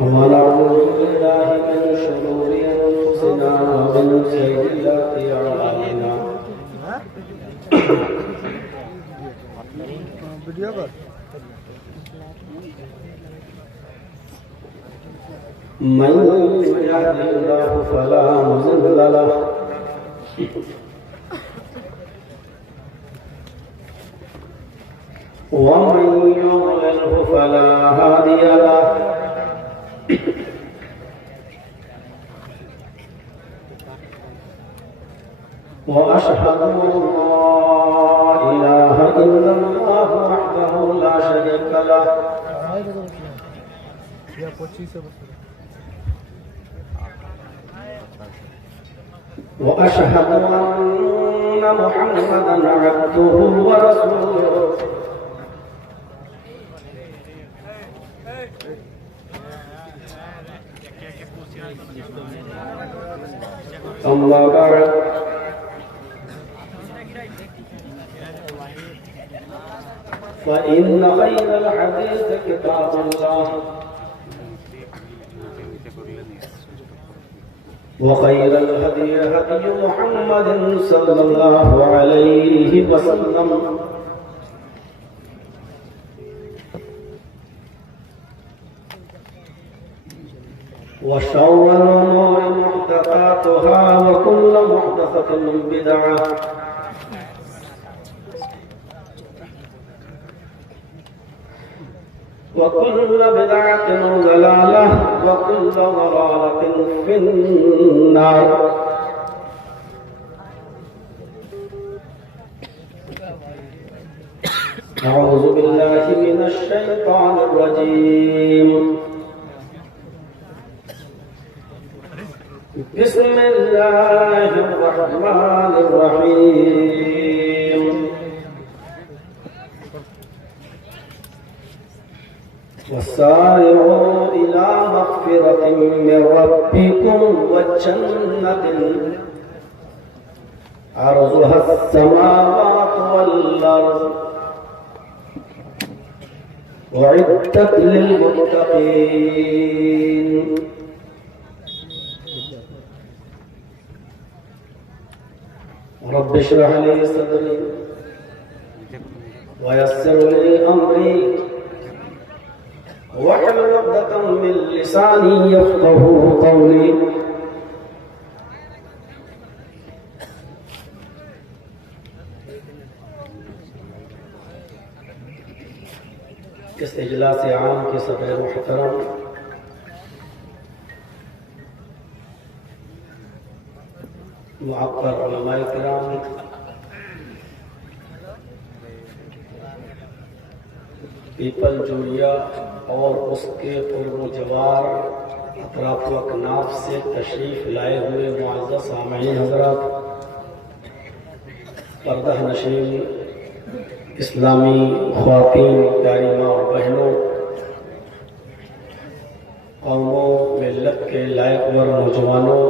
ونعوذ بالله من شرور أنفسنا ومن سيئات أعمالنا من يهده الله فلا مضل له ومن يضلله فلا هادي له وأشهد أن لا إله إلا الله وحده لا شريك له وأشهد أن محمدا عبده ورسوله أما بعد فإن خير الحديث كتاب الله وخير الهدي هدي محمد صلى الله عليه وسلم وشر الأمور محدثاتها وكل محدثة بدعة وكل بدعة ضلالة وكل ضلالة في النار. أعوذ بالله من الشيطان الرجيم. بسم الله الرحمن الرحيم. وسارعوا إلى مغفرة من ربكم وجنة عرضها السماوات والأرض أعدت للمتقين. رب اشرح لي صدري ويسر لي أمري واحلل عقدة من لساني يفقهوا قولي. اس اجلاس عام کے صدر محترم معقر علماء کرام، پیپل جوڑیا اور اس کے قرب و جوار اطراف و اکناف سے تشریف لائے ہوئے معزز سامعین حضرات، پردہ نشین اسلامی خواتین، پیاری ماں اور بہنوں، قوموں ملت کے لائق ور نوجوانوں،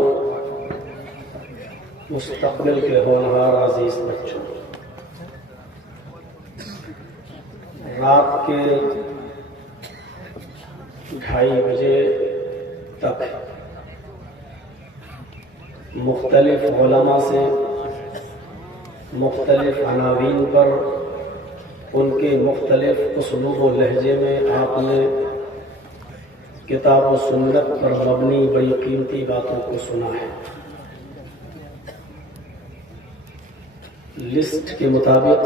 مستقبل کے ہونہار عزیز بچوں، رات کے 2:30 بجے تک مختلف علماء سے مختلف عناوین پر ان کے مختلف اسلوب و لہجے میں آپ نے کتاب و سنت پر مبنی بڑی قیمتی باتوں کو سنا ہے. لسٹ کے مطابق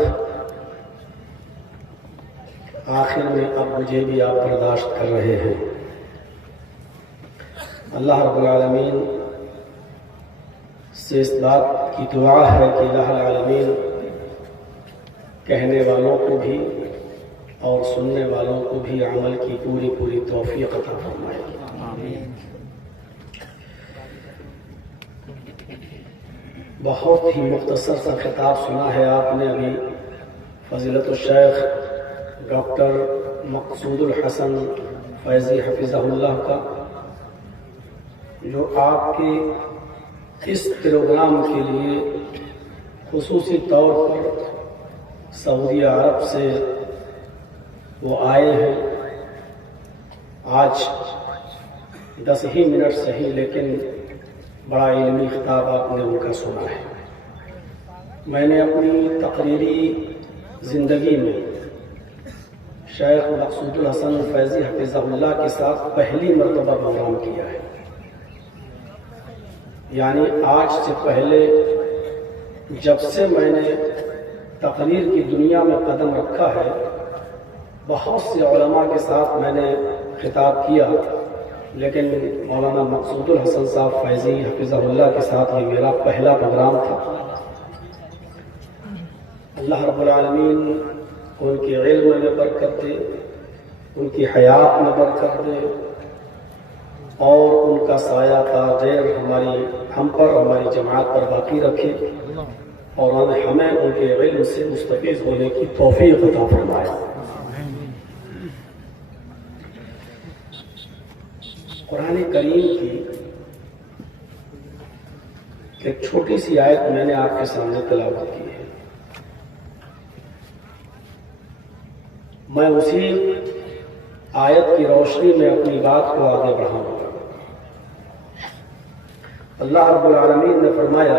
آخر میں اب مجھے بھی آپ برداشت کر رہے ہیں. اللہ رب العالمین سے اس بات کی دعا ہے کہ الہ العالمین کہنے والوں کو بھی اور سننے والوں کو بھی عمل کی پوری پوری توفیق عطا فرمائے. آمین. بہت ہی مختصر سا خطاب سنا ہے آپ نے ابھی فضیلت الشیخ ڈاکٹر مقصود الحسن فیضی حفظہ اللہ کا، جو آپ کے اس پروگرام کے لیے خصوصی طور پر سعودی عرب سے وہ آئے ہیں آج 10 ہی منٹ صحیح، لیکن بڑا علمی خطاب آپ نے ان کا سنا ہے۔ میں نے اپنی تقریری زندگی میں شیخ مقصود الحسن فیضی حفظہ اللہ کے ساتھ پہلی مرتبہ پروگرام کیا ہے، یعنی آج سے پہلے جب سے میں نے تقریر کی دنیا میں قدم رکھا ہے بہت سے علماء کے ساتھ میں نے خطاب کیا، لیکن مولانا مقصود الحسن صاحب فیضی حفظہ اللہ کے ساتھ یہ میرا پہلا پروگرام تھا۔ اللہ رب العالمین ان کے علم میں برکت دے، ان کی حیات میں برکت دے، اور ان کا سایہ تا دیر ہم پر ہماری جماعت پر باقی رکھے، اور ہمیں ان کے علم سے مستفیض ہونے کی توفیق عطا فرمائے۔ قرآن کریم کی ایک چھوٹی سی آیت میں نے آپ کے سامنے تلاوت کی ہے، میں اسی آیت کی روشنی میں اپنی بات کو آگے بڑھاؤں گا۔ اللہ رب العالمین نے فرمایا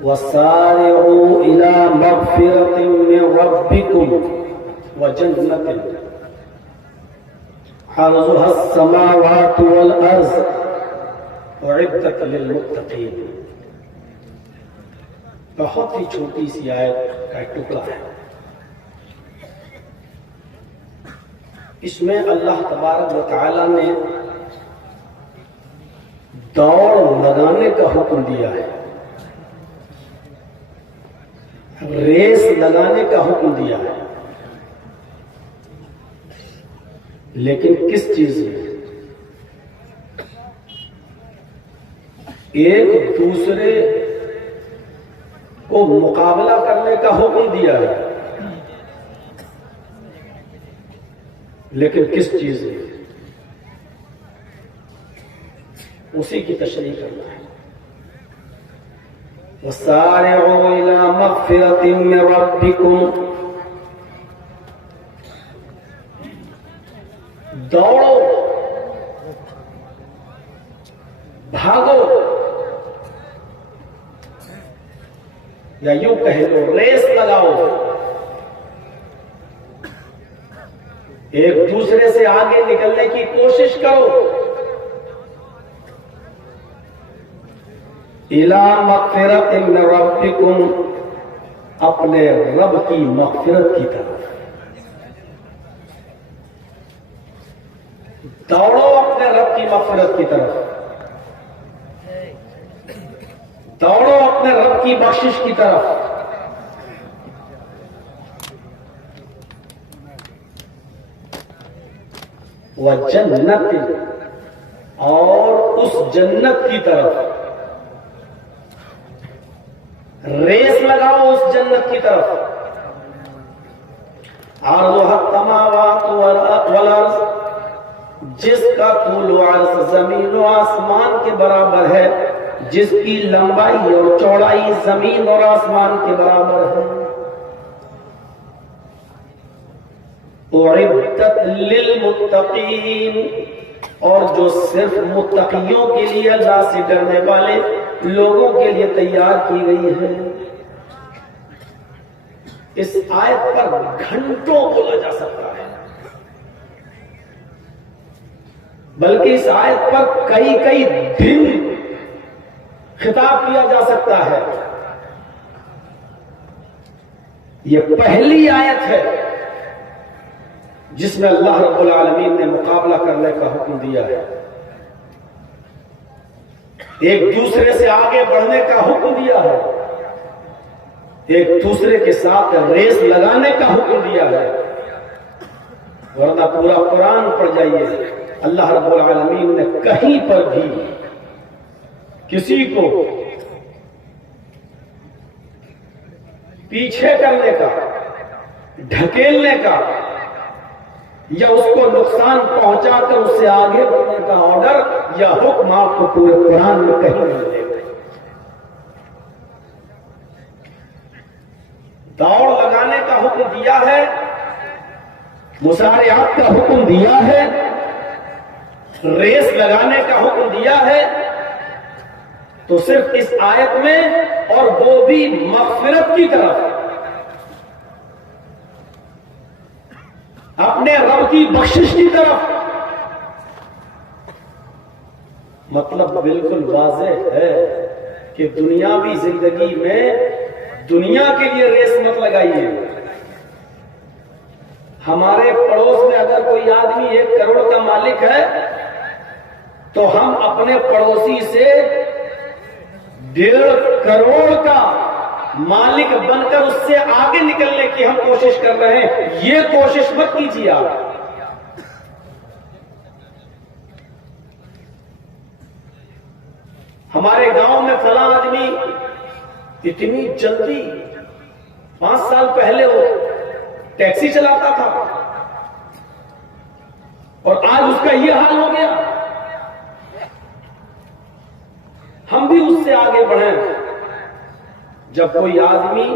وَسَارِعُوا إِلَى مَغْفِرَةٍ مِّن رَّبِّكُمْ وَجَنَّةٍ عَرْضُهَا السَّمَاوَاتُ وَالْأَرْضُ أُعِدَّتْ لِلْمُتَّقِينَ۔ بہت ہی چھوٹی سی آیت کا ایک ٹکڑا ہے، اس میں اللہ تبارک و تعالی نے دوڑ لگانے کا حکم دیا ہے، ریس لگانے کا حکم دیا ہے، لیکن کس چیز میں؟ ایک دوسرے کو مقابلہ کرنے کا حکم دیا ہے، لیکن کس چیز میں؟ اسی کی تشریح کرنا ہے۔ وَسَارِعُوا إِلَى مَغْفِرَةٍ مِّن رَّبِّكُمْ، دوڑو، بھاگو، یا یوں کہہ لو ریس لگاؤ، ایک دوسرے سے آگے نکلنے کی کوشش کرو۔ إِلَى مَغْفِرَةٍ مِّن رَّبِّكُمْ، اپنے رب کی مغفرت کی طرف دوڑو، اپنے رب کی مغفرت کی طرف دوڑو، اپنے رب کی بخشش کی طرف۔ وَجَنَّةٍ، اور اس جنت کی طرف ریس لگاؤ، اس جنت کی طرف۔ عَرْضُهَا السَّمَاوَاتُ وَالْأَرْضُ، جس کا طول و عرض زمین و آسمان کے برابر ہے، جس کی لمبائی اور چوڑائی زمین اور آسمان کے برابر ہے۔ اعدت للمتقین، اور جو صرف متقیوں کے لیے، اللہ سے ڈرنے والے لوگوں کے لیے تیار کی گئی ہے۔ اس آیت پر گھنٹوں بولا جا سکتا ہے، بلکہ اس آیت پر کئی دن خطاب کیا جا سکتا ہے۔ یہ پہلی آیت ہے جس میں اللہ رب العالمین نے مقابلہ کرنے کا حکم دیا ہے، ایک دوسرے سے آگے بڑھنے کا حکم دیا ہے، ایک دوسرے کے ساتھ ریس لگانے کا حکم دیا ہے۔ ورنہ پورا قرآن پڑھ جائیے، اللہ رب العالمین نے کہیں پر بھی کسی کو پیچھے کرنے کا، ڈھکیلنے کا، یا اس کو نقصان پہنچا کر اس سے آگے بڑھنے کا آرڈر یا حکم آپ کو پورے قرآن میں کہیں نہیں ملے گا۔ دوڑ لگانے کا حکم حکم دیا ہے، مسارعات کا حکم دیا ہے، ریس لگانے کا حکم دیا ہے، تو صرف اس آیت میں، اور وہ بھی مغفرت کی طرف، اپنے رب کی بخشش کی طرف۔ مطلب بالکل واضح ہے کہ دنیاوی زندگی میں دنیا کے لیے ریس مت لگائیے۔ ہمارے پڑوس میں اگر کوئی آدمی 1 کروڑ کا مالک ہے تو ہم اپنے پڑوسی سے 1.5 کروڑ کا مالک بن کر اس سے آگے نکلنے کی ہم کوشش کر رہے ہیں۔ یہ کوشش مت کیجیے آپ۔ ہمارے گاؤں میں فلاں آدمی اتنی جلدی 5 سال پہلے وہ ٹیکسی چلاتا تھا اور آج اس کا یہ حال ہو گیا۔ ہم بھی اس سے آگے بڑھیں۔ جب کوئی آدمی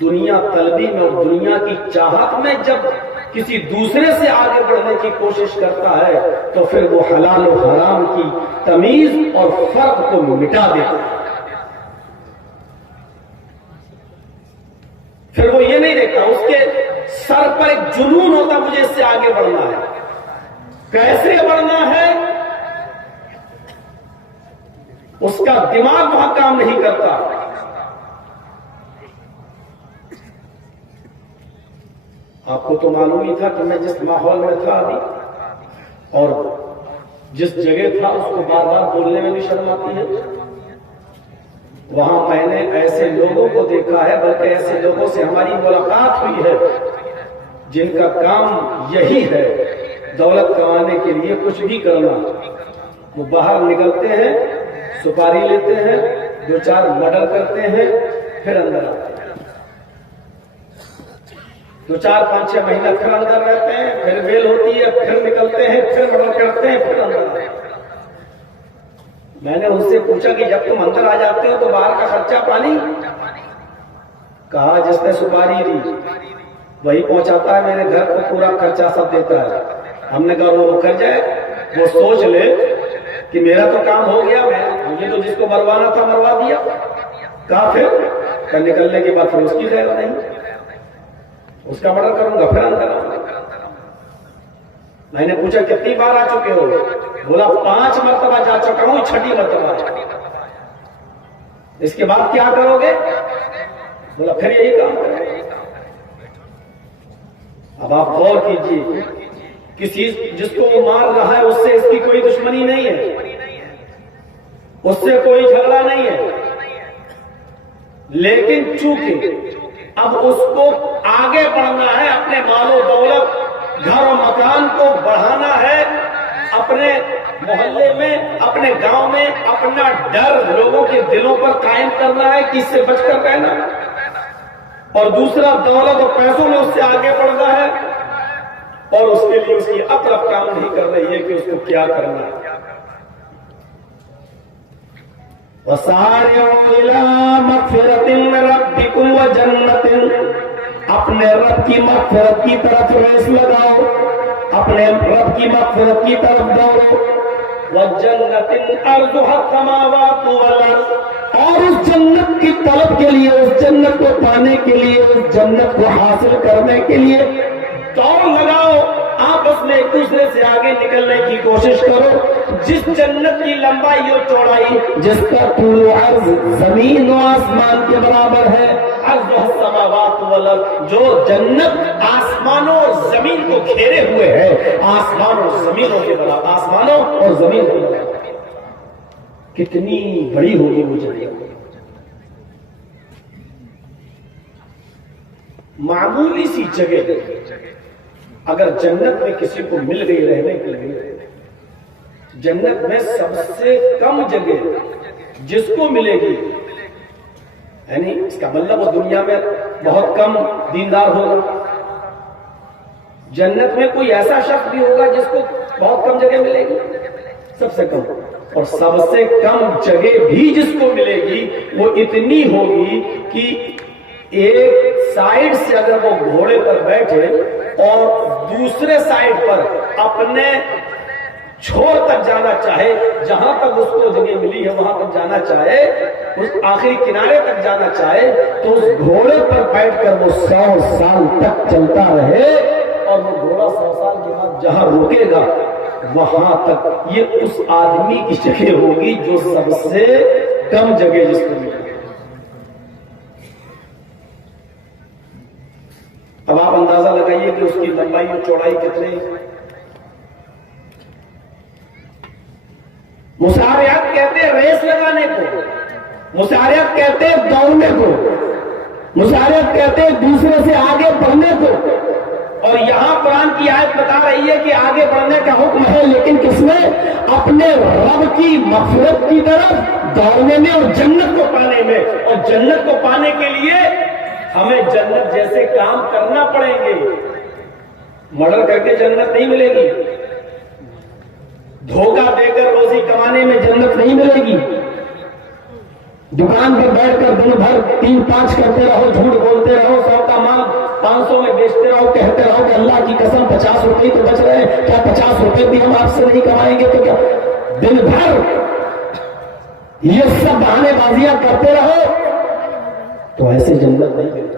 دنیا طلبی میں اور دنیا کی چاہت میں جب کسی دوسرے سے آگے بڑھنے کی کوشش کرتا ہے تو پھر وہ حلال و حرام کی تمیز اور فرق کو مٹا دیتا ہے۔ پھر وہ یہ نہیں دیکھتا، اس کے سر پر ایک جنون ہوتا مجھے اس سے آگے بڑھنا ہے۔ کیسے بڑھنا ہے اس کا دماغ وہاں کام نہیں کرتا۔ آپ کو تو معلوم ہی تھا کہ میں جس ماحول میں تھا ابھی اور جس جگہ تھا اس کو بار بار بولنے میں بھی شرم آتی ہے۔ وہاں میں نے ایسے لوگوں کو دیکھا ہے، بلکہ ایسے لوگوں سے ہماری ملاقات ہوئی ہے جن کا کام یہی ہے، دولت کمانے کے لیے کچھ بھی کرنا۔ وہ باہر نکلتے ہیں، سپاری لیتے ہیں، 2-4 مرڈر کرتے ہیں، پھر اندر آتے ہیں، 2-4-5-6 مہینہ پھر اندر رہتے ہیں، پھر بیل ہوتی ہے، پھر نکلتے ہیں، پھر مرڈر کرتے ہیں، پھر اندر آتے ہیں۔ میں نے ان سے پوچھا کہ جب تم اندر آ جاتے ہو تو باہر کا خرچہ پانی؟ کہا جس نے سپاری دی وہی پہنچاتا ہے میرے گھر کو، پورا خرچہ سب دیتا ہے۔ ہم نے کہا وہ کر جائے، وہ سوچ لے کہ میرا تو کام ہو گیا، مجھے تو جس کو مروانا تھا مروا دیا۔ کہا پھر نکلنے کے بعد پھر اس کی خیر نہیں، اس کا مرڈر کروں گا، پھر اندر آؤں گا۔ میں نے پوچھا کتنی بار آ چکے ہو؟ بولا 5 مرتبہ جا چکا ہوں، 6ٹھی مرتبہ۔ اس کے بعد کیا کرو گے؟ بولا پھر یہی کام کرو۔ اب آپ غور کیجیے، کسی جس کو وہ مار رہا ہے اس سے اس کی کوئی دشمنی نہیں ہے، اس سے کوئی جھگڑا نہیں ہے، لیکن چونکہ اب اس کو آگے بڑھنا ہے، اپنے مال و دولت، گھر و مکان کو بڑھانا ہے، اپنے محلے میں، اپنے گاؤں میں اپنا ڈر لوگوں کے دلوں پر قائم کرنا ہے کہ اس سے بچ کر رہنا، اور دوسرا دولت اور پیسوں میں اس سے آگے بڑھنا ہے، اور اس کے لیے اس کی عقل اب کام نہیں کر رہی ہے کہ اس کو کیا کرنا ہے۔ وَسَارِعُوا إِلَىٰ مَغْفِرَةٍ مِّن رَّبِّكُمْ وَجَنَّةٍ، اپنے رب کی مغفرت کی طرف ریس لگاؤ، اپنے رب کی مغفرت کی طرف دوڑو۔ وَجَنَّةٍ أَرْضُهَا السَّمَاوَاتُ وَالْأَرْضُ، اور اس جنت کی طلب کے لیے، اس جنت کو پانے کے لیے، اس جنت کو حاصل کرنے کے لیے دوڑ لگاؤ، آپس میں ایک دوسرے سے آگے نکلنے کی کوشش کرو۔ جس جنت کی لمبائی اور چوڑائی، جس کا طول و عرض زمین و آسمان کے برابر ہے، عرض السماوات والارض، جو جنت آسمانوں اور زمین کو گھیرے ہوئے ہے، آسمانوں اور زمینوں کے برابر، آسمانوں اور زمین کے برابر، کتنی بڑی ہوگی وہ جنت۔ معمولی سی جگہ اگر جنت میں کسی کو مل گئی رہنے کے لیے، جنت میں سب سے کم جگہ جس کو ملے گی، یعنی اس کا مطلب وہ دنیا میں بہت کم دیندار ہوگا، جنت میں کوئی ایسا شخص بھی ہوگا جس کو بہت کم جگہ ملے گی، سب سے کم، اور سب سے کم جگہ بھی جس کو ملے گی وہ اتنی ہوگی کہ ایک سائیڈ سے اگر وہ گھوڑے پر بیٹھے اور دوسرے سائیڈ پر اپنے چھوڑ تک جانا چاہے، جہاں تک اس کو جگہ ملی ہے وہاں تک جانا چاہے، اس آخری کنارے تک جانا چاہے، تو اس گھوڑے پر بیٹھ کر وہ 100 سال تک چلتا رہے، اور وہ گھوڑا 100 سال کے بعد جہاں رکے گا وہاں تک یہ اس آدمی کی جگہ ہوگی جو سب سے کم جگہ جس کو ملے. اب آپ اندازہ لگائیے کہ اس کی لمبائی اور چوڑائی کتنی. مسارعت کہتے ہیں ریس لگانے کو، مسارعت کہتے ہیں دوڑنے کو، مسارعت کہتے ہیں دوسرے سے آگے بڑھنے کو. اور یہاں قرآن کی آیت بتا رہی ہے کہ آگے بڑھنے کا حکم ہے، لیکن کس میں؟ اپنے رب کی مغفرت کی طرف دوڑنے میں اور جنت کو پانے میں. اور جنت کو پانے کے لیے ہمیں جنت جیسے کام کرنا پڑیں گے. مرڈر کر کے جنت نہیں ملے گی، دھوکہ دے کر روزی کمانے میں جنت نہیں ملے گی، دکان پر بیٹھ کر دن بھر 3-5 کرتے رہو، جھوٹ بولتے رہو، 100 کا مال 500 میں بیچتے رہو، کہتے رہو کہ اللہ کی قسم 50 روپے تو بچ رہے ہیں، کیا 50 روپے بھی ہم آپ سے نہیں کمائیں گے تو کیا؟ دن بھر یہ سب بہانے بازیاں کرتے رہو تو ایسے جنت نہیں ملے.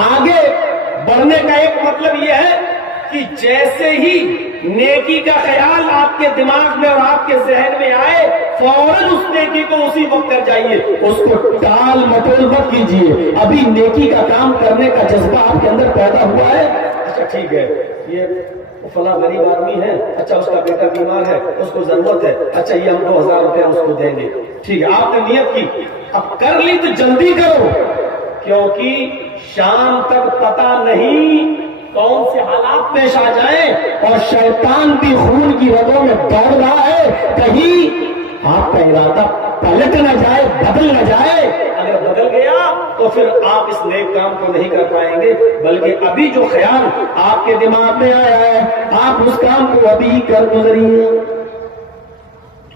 آگے بڑھنے کا ایک مطلب یہ ہے کہ جیسے ہی نیکی کا خیال آپ کے دماغ میں اور آپ کے ذہن میں آئے، فوراً اس نیکی کو اسی وقت کر جائیے، اس کو ٹال مٹول مت کیجیے. ابھی نیکی کا کام کرنے کا جذبہ آپ کے اندر پیدا ہوا ہے، اچھا ٹھیک ہے یہ فلاں غریب آدمی ہے، اچھا اس کا بیٹا بیمار ہے، اس کو ضرورت ہے، اچھا یہ ہم 2000 روپے اس کو دیں گے، ٹھیک ہے آپ نے نیت کی، اب کر لی تو جلدی کرو، کیونکہ شام تک پتہ نہیں کون سے حالات پیش آ جائیں، اور شیطان بھی خون کی رگوں میں دوڑ رہا ہے، کہیں آپ کا ارادہ پلٹ نہ جائے، بدل نہ جائے. اگر بدل گیا تو پھر آپ اس نیک کام کو نہیں کر پائیں گے، بلکہ ابھی جو خیال آپ کے دماغ میں آیا ہے آپ اس کام کو ابھی کر گزریے،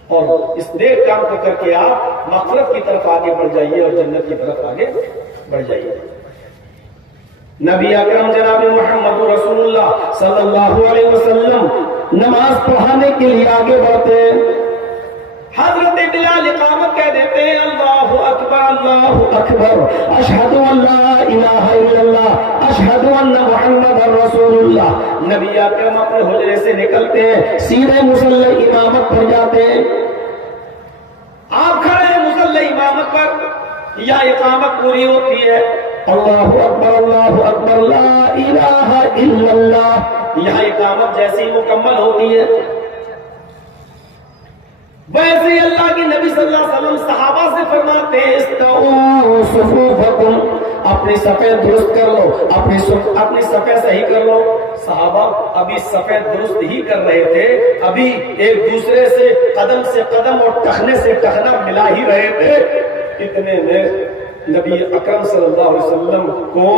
اور اس نیک کام کو کر کے آپ مغفرت کی طرف آگے بڑھ جائیے اور جنت کی طرف آگے بڑھ جائیے. نبی اکرم جناب محمد رسول اللہ صلی اللہ علیہ وسلم نماز پڑھانے کے لیے آگے بڑھتے ہیں. حضرت بلال اقامت کہہ دیتے ہیں، اللہ اکبر اللہ اکبر، اشہد ان لا الہ الا اللہ، اشہد ان محمد رسول اللہ. نبی اکرم اپنے حجرے سے نکلتے ہیں، سیدھے مصلی امامت پر جاتے ہیں. آپ کھڑے ہیں مصلی امامت پر، یا اقامت پوری ہوتی ہے، اللہ اکبر لا الہ الا اللہ، یہاں اقامت جیسی مکمل ہوتی ہے. ویسے ہی اللہ کے نبی صلی اللہ علیہ وسلم صحابہ سے فرماتے ہیں، استعوا صفوفکم، اپنی صفیں درست کر لو، اپنی صفیں صحیح کر لو. صحابہ ابھی صفیں درست ہی کر رہے تھے، ابھی ایک دوسرے سے قدم اور ٹخنے سے ٹخنا ملا ہی رہے تھے. اتنے میں نبی اکرم صلی اللہ علیہ وسلم کو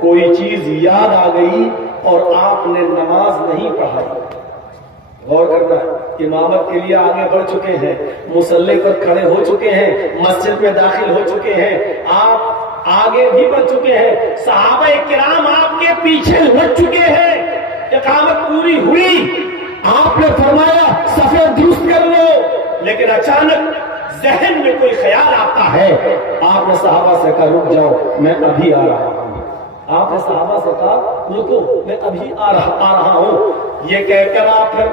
کوئی چیز یاد آ گئی اور آپ نے نماز نہیں پڑھائی. غور کرنا ہے، امامت کے لیے آگے بڑھ چکے ہیں، مصلی پر کھڑے ہو چکے ہیں، مسجد میں داخل ہو چکے ہیں، آپ آگے بھی بڑھ چکے ہیں، صحابہ کرام آپ کے پیچھے لگ چکے ہیں، اقامت پوری ہوئی، آپ نے فرمایا صفیں درست کر لو. لیکن اچانک ذہن میں کوئی خیال آتا ہے، آپ نے صحابہ سے کہا رک جاؤ میں ابھی آ رہا ہوں. آپ نے صحابہ سے کہا رکو میں ابھی آ رہا ہوں. یہ کہہ کر آپ پھر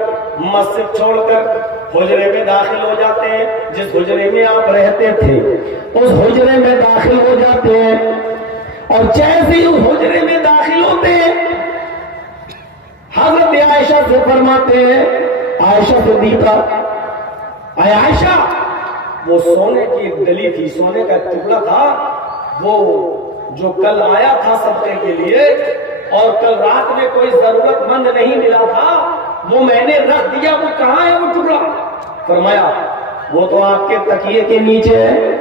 مسجد چھوڑ کر حجرے میں داخل ہو جاتے ہیں. جس حجرے میں آپ رہتے تھے اس حجرے میں داخل ہو جاتے ہیں، اور جیسے ہی اس حجرے میں داخل ہوتے ہیں حضرت عائشہ سے فرماتے ہیں، عائشہ صدیقہ، اے عائشہ، وہ سونے کی ایک ڈلی تھی، سونے کا ٹکڑا تھا، وہ جو کل آیا تھا صدقے کے لیے اور کل رات میں کوئی ضرورت مند نہیں ملا تھا، وہ میں نے رکھ دیا، وہ کہاں ہے وہ ٹکڑا؟ فرمایا وہ تو آپ کے تکیے کے نیچے ہے.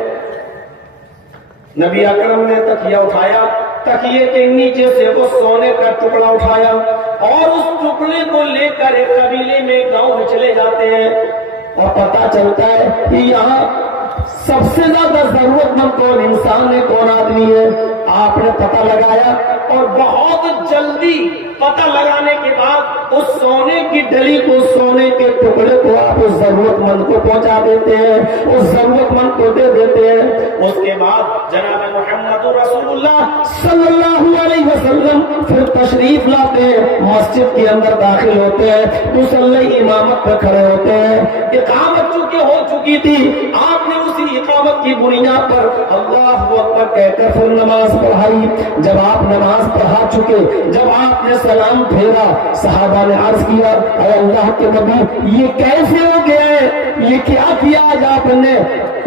نبی اکرم نے تکیہ اٹھایا، تکیے کے نیچے سے وہ سونے کا ٹکڑا اٹھایا اور اس ٹکڑے کو لے کر ایک قبیلے میں گاؤں میں چلے جاتے ہیں، اور پتا چلتا ہے کہ یہاں سب سے زیادہ ضرورت مند کون انسان ہے، کون آدمی ہے؟ آپ نے پتہ لگایا اور بہت جلدی پتہ لگانے کے بعد اس سونے کی ڈلی کو، سونے کے ٹکڑے کو آپ اس ضرورت مند کو پہنچا دیتے ہیں، اس ضرورت مند کو دے دیتے ہیں۔ اس کے بعد جناب محمد رسول اللہ صلی اللہ علیہ وسلم پھر تشریف لاتے ہیں، مسجد کے اندر داخل ہوتے ہیں، مصلی امامت پہ کھڑے ہوتے ہیں۔ اقامت چونکہ ہو چکی تھی، آپ نے اسی اقامت کی بنیاد پر اللہ اکبر کہہ کر پھر نماز پڑھائی۔ جب آپ نماز پڑھا چکے، جب آپ نے سلام پھیرا، صحابہ نے عرض کیا اے اللہ کے نبی یہ کیسے ہو گیا ہے، یہ کیا کیا آج آپ نے؟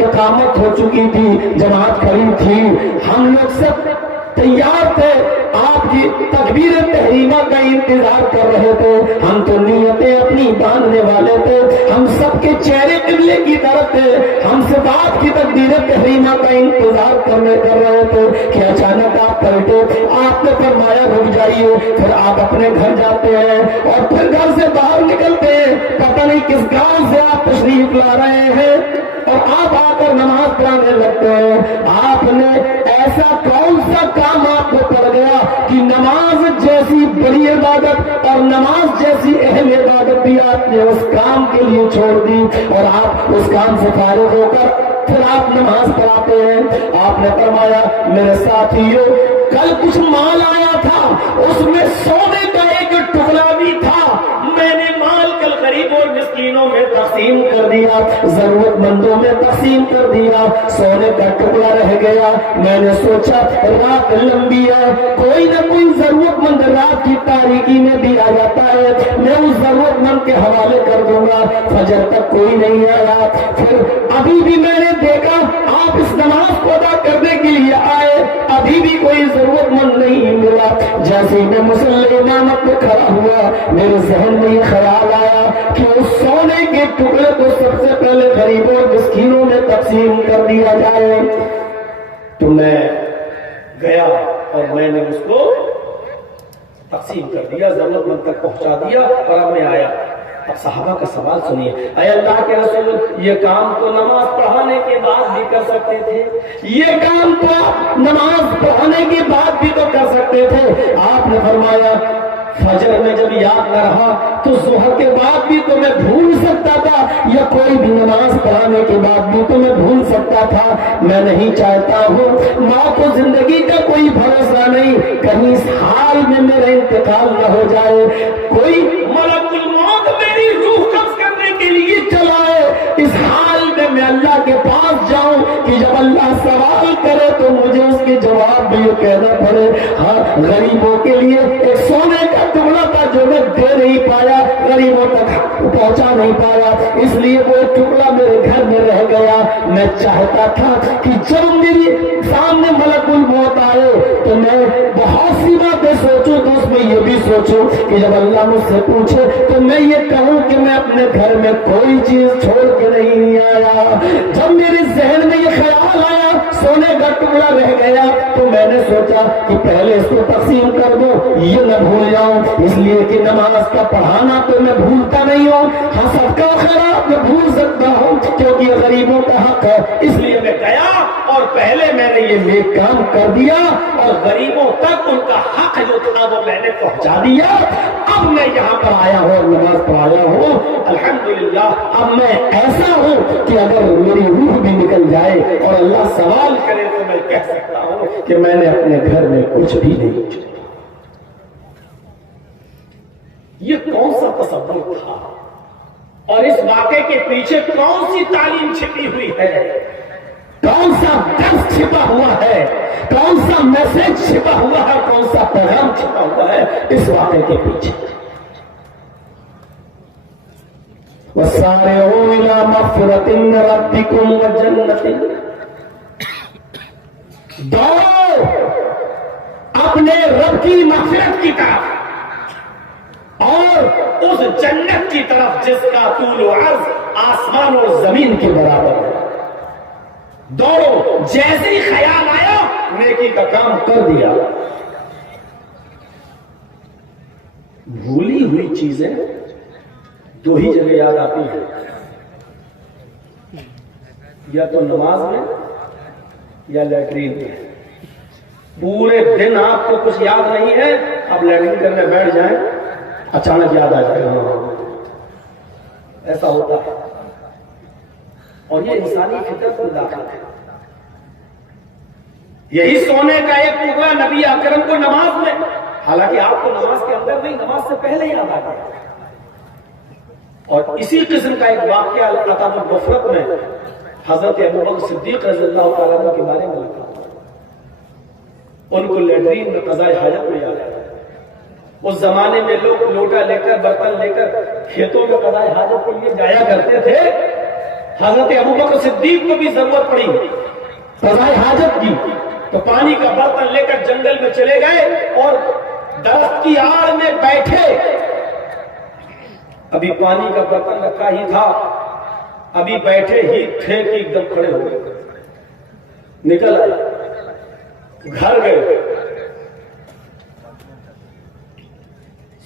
اقامت ہو چکی تھی، جماعت کھڑی تھی، ہم لوگ سب تیار تھے، آپ کی تکبیر تحریمہ کا انتظار کر رہے تھے، ہم تو نیتیں اپنی باندھنے والے تھے، ہم سب کے چہرے قبلے کی طرف تھے، ہم سے بات کی تکبیر تحریمہ کا انتظار کر رہے تھے کہ اچانک آپ پلٹے، آپ نے فرمایا رک جائیے۔ پھر آپ اپنے گھر جاتے ہیں اور پھر گھر سے باہر نکلتے ہیں، پتہ نہیں کس گاؤں سے آپ تشریف لا رہے ہیں اور آپ آ کر نماز پڑھانے لگتے ہیں۔ آپ نے ایسا کون سا کام آپ کو پڑ گیا کہ نماز جیسی بڑی عبادت اور نماز جیسی اہم عبادت بھی آپ نے اس کام کے لیے چھوڑ دی اور آپ اس کام سے فارغ ہو کر پھر آپ نماز پڑھاتے ہیں؟ آپ نے فرمایا میرے ساتھیوں کل کچھ مال آیا تھا، اس میں سونے کا ایک ٹکڑا بھی تھا، میں نے مال کل غریبوں اور مسکینوں میں تقسیم کر دیا، ضرورت مندوں میں تقسیم کر دیا، سونے کا ٹکڑا رہ گیا۔ میں نے سوچا رات لمبی ہے، کوئی نہ کوئی ضرورت مند رات کی تاریکی میں بھی آ جاتا ہے، میں اس ضرورت مند کے حوالے کر دوں گا۔ فجر تک کوئی نہیں آیا، پھر ابھی بھی میں نے دیکھا آپ اس نماز کو ادا کرنے کے لیے آئے، ابھی بھی کوئی ضرورت مند نہیں ملا۔ جیسے ہی میں مصلی امامت پہ کھڑا ہوا، میرے ذہن میں یہ خیال آیا کہ اس سونے کے ٹکڑے کو سب سے پہلے غریبوں اور مسکینوں میں تقسیم کر دیا جائے۔ تو میں گیا اور میں نے اس کو تقسیم کر دیا، ضرورت مند تک پہنچا دیا اور اب میں آیا۔ اب صحابہ کا سوال سنیے، اے اللہ کے رسول یہ کام تو نماز پڑھانے کے بعد بھی کر سکتے تھے، یہ کام تو آپ نماز پڑھانے کے بعد بھی تو کر سکتے تھے۔ آپ نے فرمایا فجر میں جب یاد نہ رہا تو ظہر کے بعد بھی تو میں بھول سکتا تھا، یا کوئی بھی نماز پڑھانے کے بعد بھی تو میں بھول سکتا تھا۔ میں نہیں چاہتا ہوں، موت و زندگی کا کوئی بھروسہ نہیں، کہیں اس حال میں میرا انتقال نہ ہو جائے، کوئی ملک الموت میری روح قبض کرنے کے لیے چلائے، اس حال میں میں اللہ کے پاس جاؤں کہ جب اللہ سوال کرے تو مجھے اس کے جواب بھی یہ کہنا پڑے ہاں غریبوں کے لیے ایک سونے کا ٹکڑا تھا جو میں دے نہیں پایا، غریبوں تک پہنچا نہیں پایا، اس لیے وہ ٹکڑا میرے گھر میں رہ گیا۔ میں چاہتا تھا کہ جب میری سامنے ملک الموت آئے تو میں بہت سی باتیں سوچوں، تو اس میں یہ بھی سوچوں کہ جب اللہ مجھ سے پوچھے تو میں یہ کہوں کہ میں اپنے گھر میں کوئی چیز چھوڑ کے نہیں آیا۔ جب میرے ذہن میں یہ خیال آیا سونے کا ٹکڑا رہ گیا تو میں نے سوچا کہ پہلے اس کو تقسیم کر دو، یہ نہ بھول جاؤں، اس لیے کہ نماز کا پڑھانا تو میں بھولتا نہیں ہوں، ہاں صدقہ خیرات میں بھول سکتا ہوں کیونکہ یہ غریبوں کا حق ہے، اس لیے میں گیا اور پہلے میں نے یہ نیک کام کر دیا اور غریبوں تک ان کا حق جو تھا وہ میں نے پہنچا دیا۔ اب میں یہاں پر آیا ہوں اور نماز پڑھایا ہوں، الحمدللہ اب میں ایسا ہوں کہ اگر میری روح بھی نکل جائے اور اللہ سوال کرے تو میں کہہ سکتا ہوں کہ میں نے اپنے گھر میں کچھ بھی نہیں چھوڑا۔ یہ کون سا تصور تھا اور اس واقعے کے پیچھے کون سی تعلیم چھپی ہوئی ہے، کون سا درس چھپا ہوا ہے، کون سا میسج چھپا ہوا ہے، کون سا پیغام چھپا ہوا ہے اس واقعے کے پیچھے؟ وَسَارِعُوا إِلَىٰ مَغْفِرَةٍ مِّن رَّبِّكُمْ وَجَنَّةٍ، دوڑو اپنے رب کی مغفرت کی طرف اور اس جنت کی طرف جس کا طول و عرض آسمان اور زمین کے برابر ہے۔ دوڑو، جیسے ہی خیال آیا نیکی کا کام کر دیا۔ بھولی ہوئی چیزیں دو ہی جگہ یاد آتی ہیں، یا تو نماز میں یا لیٹرین میں. پورے دن آپ کو کچھ یاد نہیں ہے، آپ لیٹرین کرنے بیٹھ جائیں، اچانک یاد آ جائے. ہاں ایسا ہوتا ہے، اور یہ انسانی فطرت میں داخل ہے. یہی سونے کا ایک ٹکڑا نبی اکرم کو نماز میں، حالانکہ آپ کو نماز کے اندر نہیں، نماز سے پہلے ہی یاد آ گیا. اور اسی قسم کا ایک واقعہ عطاء الغفرت میں حضرت ابوبکر صدیق رضی اللہ تعالیٰ عنہ کے بارے میں لکھا. ان کو لیٹرین میں قضاء حاجت میں یاد آیا. اس زمانے میں لوگ لوٹا لے کر، برتن لے کر کھیتوں میں قضاء حاجت کے لیے جایا کرتے تھے. حضرت ابوبکر صدیق کو بھی ضرورت پڑی قضاء حاجت کی، تو پانی کا برتن لے کر جنگل میں چلے گئے اور درخت کی آڑ میں بیٹھے. ابھی پانی کا برتن رکھا ہی تھا، ابھی بیٹھے ہی تھے کہ ایک دم کھڑے ہو گئے، نکل آئے، گھر گئے.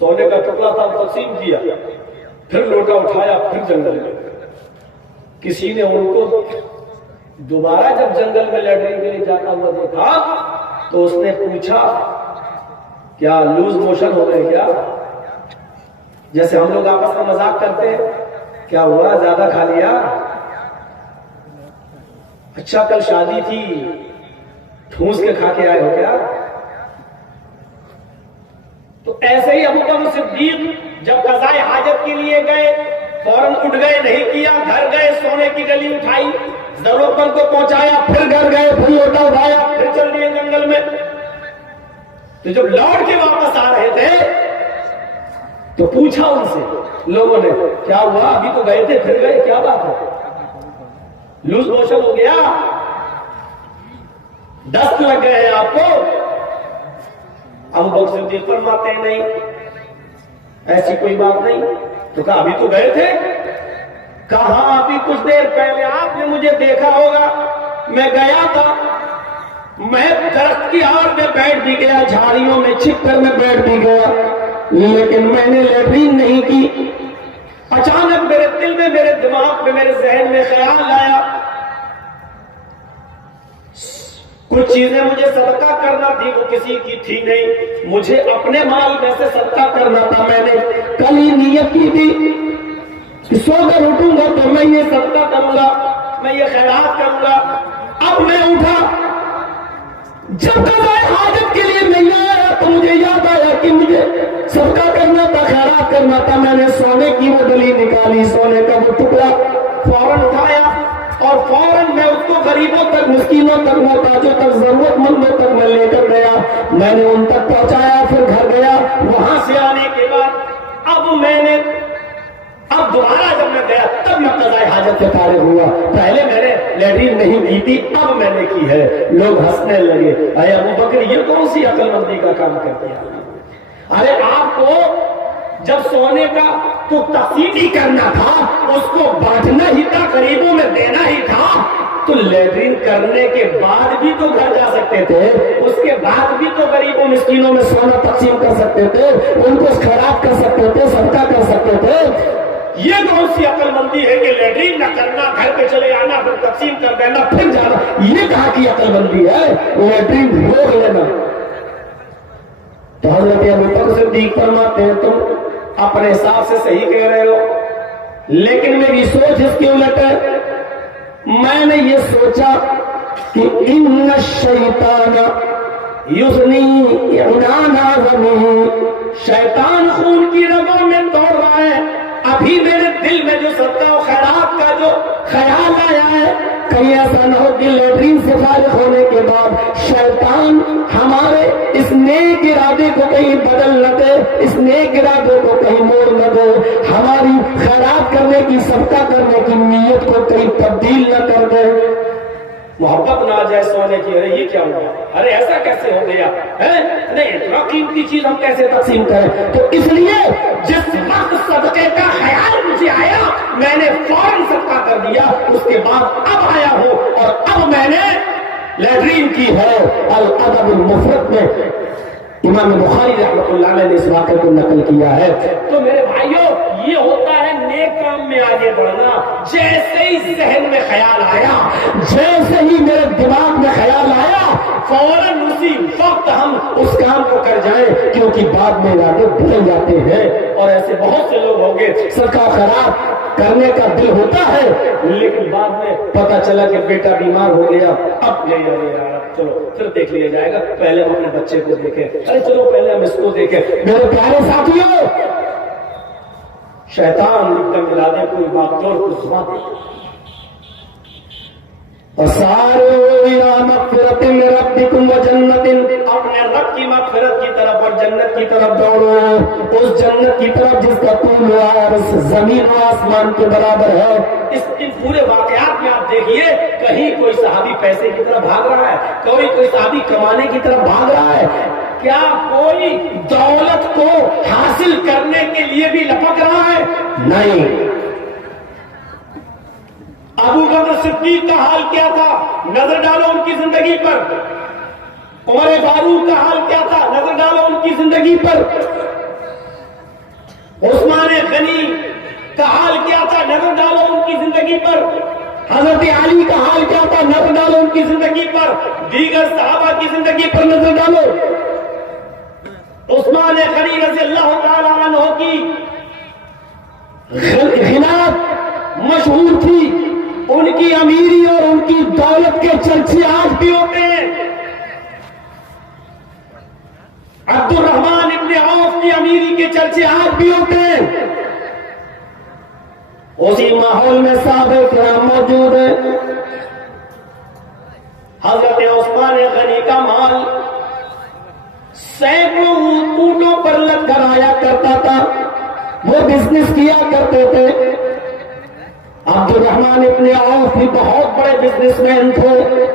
سونے کا ٹکڑا تھا تقسیم کیا، پھر لوٹا اٹھایا، پھر جنگل میں. کسی نے ان کو دوبارہ جب جنگل میں لیٹرین کے لیے جاتا ہوا دیکھا تو اس نے پوچھا کیا لوز موشن ہو گئے کیا؟ جیسے ہم لوگ آپس میں مذاق کرتے ہیں، کیا ہوا زیادہ کھا لیا؟ اچھا کل شادی تھی، ٹھوس کے کھا کے آئے ہو کیا؟ تو ایسے ہی ابوبکر صدیق جب قضاء حاجت کے لیے گئے، فوراً اٹھ گئے، نہیں کیا، گھر گئے، سونے کی گلی اٹھائی، ضرورت مند کو پہنچایا، پھر گھر گئے، پھر لوٹا اٹھایا، پھر چل دیے جنگل میں. تو جب لوٹ کے واپس آ رہے تھے تو پوچھا ان سے لوگوں نے کیا ہوا؟ ابھی تو گئے تھے پھر گئے، کیا بات ہے؟ لوز موشن ہو گیا، دست لگ گئے ہیں آپ کو؟ ابوبکر صدیق فرماتے ہیں نہیں، ایسی کوئی بات نہیں. تو کہا ابھی تو گئے تھے؟ کہا ابھی کچھ دیر پہلے آپ نے مجھے دیکھا ہوگا، میں گیا تھا، میں درخت کی آڑ میں بیٹھ بھی گیا، جھاڑیوں میں چھپ کر میں بیٹھ بھی گیا، لیکن میں نے لیٹرین نہیں کی. اچانک میرے دل میں، میرے دماغ میں، میرے ذہن میں خیال آیا کچھ چیزیں مجھے صدقہ کرنا تھی، وہ کسی کی تھی نہیں، مجھے اپنے مال میں سے صدقہ کرنا تھا. میں نے کل ہی نیت کی تھی، سو کر اٹھوں گا تو میں یہ صدقہ کروں گا، میں یہ خیرات کروں گا. اب میں اٹھا، جب قضاء حاجت کے لیے نہیں آیا تو مجھے یاد آیا کہ مجھے صدقہ کرنا تھا، خیرات کرنا تھا. میں نے سونے کی وہ ڈلی نکالی، سونے کا وہ ٹکڑا فوراً اٹھایا اور فوراً میں اس کو غریبوں تک، مسکینوں تک، محتاجوں تک، ضرورت مندوں تک میں لے کر گیا. میں نے ان تک پہنچایا، پھر گھر گیا. وہاں سے آنے کے بعد اب دوبارہ جب میں گیا تب میں قضاء حاجت سے فارغ ہوا. پہلے میں نے لیٹرین نہیں کی تھی، اب میں نے کی ہے. لوگ ہنسنے لگے، اے ابوبکر یہ کون سی عقل مندی کا کام کر دیا؟ ارے آپ کو جب سونے کا تو تقسیم ہی کرنا تھا، اس کو بانٹنا ہی تھا، غریبوں میں دینا ہی تھا، تو لیٹرین کرنے کے بعد بھی تو گھر جا سکتے تھے، اس کے بعد بھی تو غریبوں مسکینوں میں سونا تقسیم کر سکتے تھے، ان کو خیرات کر سکتے تھے، صدقہ کر سکتے تھے. یہ کون سی عقل مندی ہے کہ لیٹرین نہ کرنا، گھر پہ چلے آنا، پھر تقسیم کر دینا، پھر جانا؟ یہ کہاں کی عقل مندی ہے؟ لیٹرین روک لینا. تو حضرت ابوبکر صدیق فرماتے ہیں تم اپنے حساب سے صحیح کہہ رہے ہو، لیکن میری سوچ اس کی الٹ ہے. میں نے یہ سوچا کہ ان الشیطان یزنی عنان اعظمہ، شیطان خون کی رگوں میں دوڑ رہا ہے. ابھی میرے دل میں جو صدقہ و خیرات کا جو خیال آیا ہے، کہیں ایسا نہ ہو کہ لیٹرین سے فارغ ہونے کے بعد شیطان ہمارے اس نیک ارادے کو کہیں بدل نہ دے، اس نیک ارادے کو کہیں موڑ نہ دے، ہماری خیرات کرنے کی، صدقہ کرنے کی نیت کو کہیں تبدیل نہ کر دے. محبت نہ آ جائے سونے کی، ارے یہ کیا ہوا، ارے ایسا کیسے ہو گیا ہے، نہیں اتنا قیمتی چیز ہم کیسے تقسیم کریں. تو اس لیے جس وقت صدقے کا خیال مجھے آیا میں نے فوراً صدقہ کر دیا. اس کے بعد اب آیا ہوں اور اب میں نے لیٹرین کی ہے. الادب المفرد میں امام بخاری رحمۃ اللہ علیہ نے اس واقعے کو نقل کیا ہے. تو میرے بھائیوں، یہ ہوتا ہے نیک کام کام میں آگے بڑھنا، جیسے ہی ذہن میں خیال آیا، جیسے ہی میرے دماغ میں خیال آیا فوراً اسی وقت ہم اس کام کو کر جائیں، کیونکہ بعد میں ارادے بدل جاتے ہیں۔ اور ایسے بہت سے لوگ ہوں گے سب کا خراب کرنے کا دل ہوتا ہے، لیکن بعد میں پتا چلا کہ بیٹا بیمار ہو گیا، اب لے چلو پھر دیکھ لیا جائے گا، پہلے ہم اپنے بچے کو دیکھیں، ارے چلو پہلے ہم اس کو دیکھیں۔ میرے پیارے ساتھیوں، شیطان ایک دم ارادے کو باغدور کو گھما دے۔ وَسَارِعُوا إِلَىٰ مَغْفِرَةٍ مِّن رَّبِّكُمْ وَجَنَّةٍ، اپنے رب کی مغفرت کی طرف اور جنت کی طرف دوڑو، اس جنت کی طرف جس کا طول و عرض زمین و آسمان کے برابر ہے۔ ان پورے واقعات میں آپ دیکھیے، کہیں کوئی صحابی پیسے کی طرف بھاگ رہا ہے، کوئی صحابی کمانے کی طرف بھاگ رہا ہے، کیا کوئی دولت کو حاصل کرنے کے لیے بھی لپک رہا ہے؟ نہیں۔ ابو بکر صدیق کا حال کیا تھا؟ نظر ڈالو ان کی زندگی پر۔ عمر فاروق کا حال کیا تھا؟ نظر ڈالو ان کی زندگی پر۔ عثمان غنی کا حال کیا تھا؟ نظر ڈالو ان کی زندگی پر۔ حضرت علی کا حال کیا تھا؟ نظر ڈالو ان کی زندگی پر۔ دیگر صحابہ کی زندگی پر نظر ڈالو۔ عثمان غنی رضی اللہ تعالی عنہ کی خلاف مشہور تھی، ان کی امیری اور ان کی دولت کے چرچے آج بھی ہوتے ہیں۔ عبد الرحمن ابن عوف کی امیری کے چرچے آج بھی ہوتے ہیں۔ اسی ماحول میں صحابہ کرام موجود ہیں۔ حضرت عثمان غنی کا مال سینکڑوں اونٹوں پر لد کر آیا کرتا تھا، وہ بزنس کیا کرتے تھے۔ عبد الرحمن ابن عوف بھی بہت بڑے بزنس مین تھے۔